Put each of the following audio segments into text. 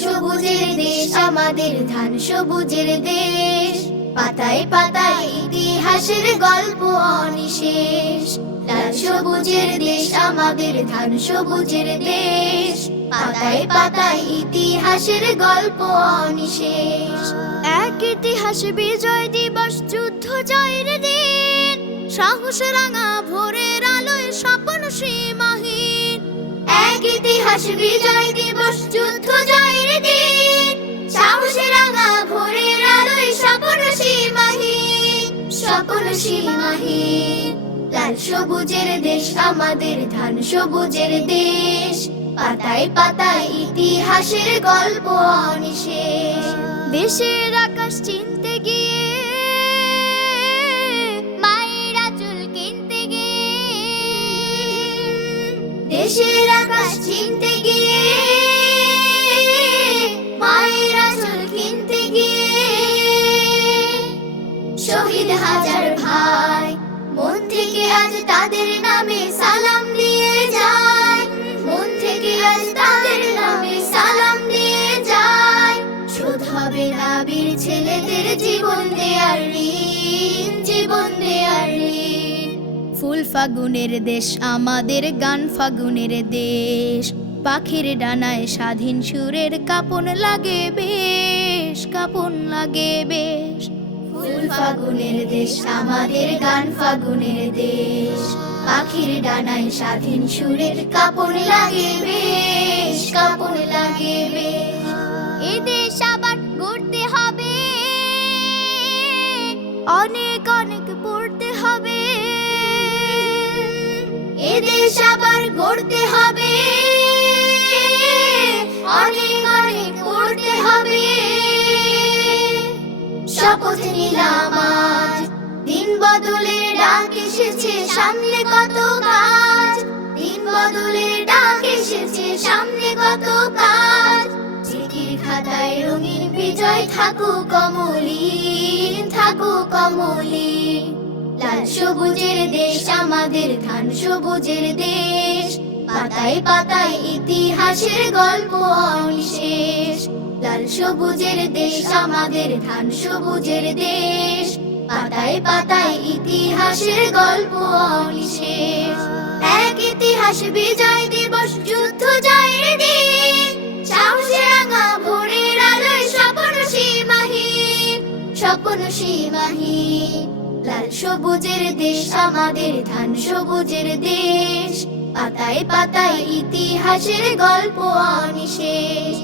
সবুজের দেশ আমাদের, ধান সবুজের দেশ। পাতায় পাতায় ইতিহাসের গল্প অনিশেষ। লাল সবুজের দেশ আমাদের, ধান সবুজের দেশ। পাতায় পাতায় ইতিহাসের গল্প অনিশেষ। এক ইতিহাস বিজয় দিবস, যুদ্ধ জয়ের দিন। সাহস রাঙা ভোরের আলোয় স্বপ্ন সীমাহীন। এক ইতিহাস বিজয় দিবস, যুদ্ধ জয়ের দিন। সাহসে রাঙা ভোরের আলোয় স্বপ্ন সীমাহীন, স্বপ্ন সীমাহীন। লাল সবুজের দেশ আমাদের, ধান সবুজের দেশ। পাতায় পাতায় ইতিহাসের গল্প অনিশেষ। দেশের আকাশ চিনতে গিয়ে, মায়ের আঁচল কিনতে গিয়ে। দেশের আকাশ চিনতে গিয়ে, মায়ের আঁচল কিনতে গিয়ে। শহীদ হাজার ভাই, মন থেকে আজ তাদের নামে সালাম দিয়ে যায়। মন থেকে আজ তাদের নামে সালাম দিয়ে যায়। শোধ হবে না বীর ছেলেদের জীবন দেয়ার ঋণ, জীবন দেয়ার ঋণ। ফুল ফাগুনের দেশ আমাদের, গান ফাগুনের দেশ। পাখির ডানায় স্বাধীন সুরের কাপন লাগে বেশ, কাপন লাগে বেশ। ফুল ফাগুনের দেশ আমাদের, গান ফাগুনের দেশ। পাখির ডানায় স্বাধীন সুরের কাপড় লাগে বেশ, কাপড় লাগে বেশ। এ দেশ আবার গড়তে হবে, অনেক অনেক পড়তে হবে। এ দেশ আবার গড়তে হবে, অনেক অনেক পড়তে হবে। শপথ নিলাম আজ, দিন বদলের ডাক এসেছে, সামনে কত কাজ। দিন বদলের ডাক এসেছে, সামনে কত কাজ। চিঠির খাতায় রঙিন বিজয় থাকুক অমলিন, থাকুক অমলিন। লাল সবুজের দেশ আমাদের, ধান সবুজের দেশ। পাতায় পাতায় ইতিহাসের গল্প অনিশেষ। লাল সবুজের দেশ আমাদের, ধান সবুজের দেশ। পাতায় পাতায় ইতিহাসের গল্প অনিশেষ। এক ইতিহাস বিজয় দিবস, যুদ্ধ জয়ের দিন। সাহসে রাঙা ভোরের আলোয় স্বপ্ন সীমাহীন, স্বপ্ন সীমাহীন। লাল সবুজের দেশ আমাদের, ধান সবুজের দেশ। পাতায় পাতায় ইতিহাসের গল্প অনিশেষ।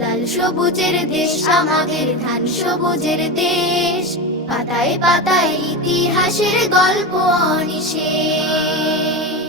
লাল সবুজের দেশ আমাদের, ধান সবুজের দেশ। পাতায় পাতায় ইতিহাসের গল্প অনিশেষ।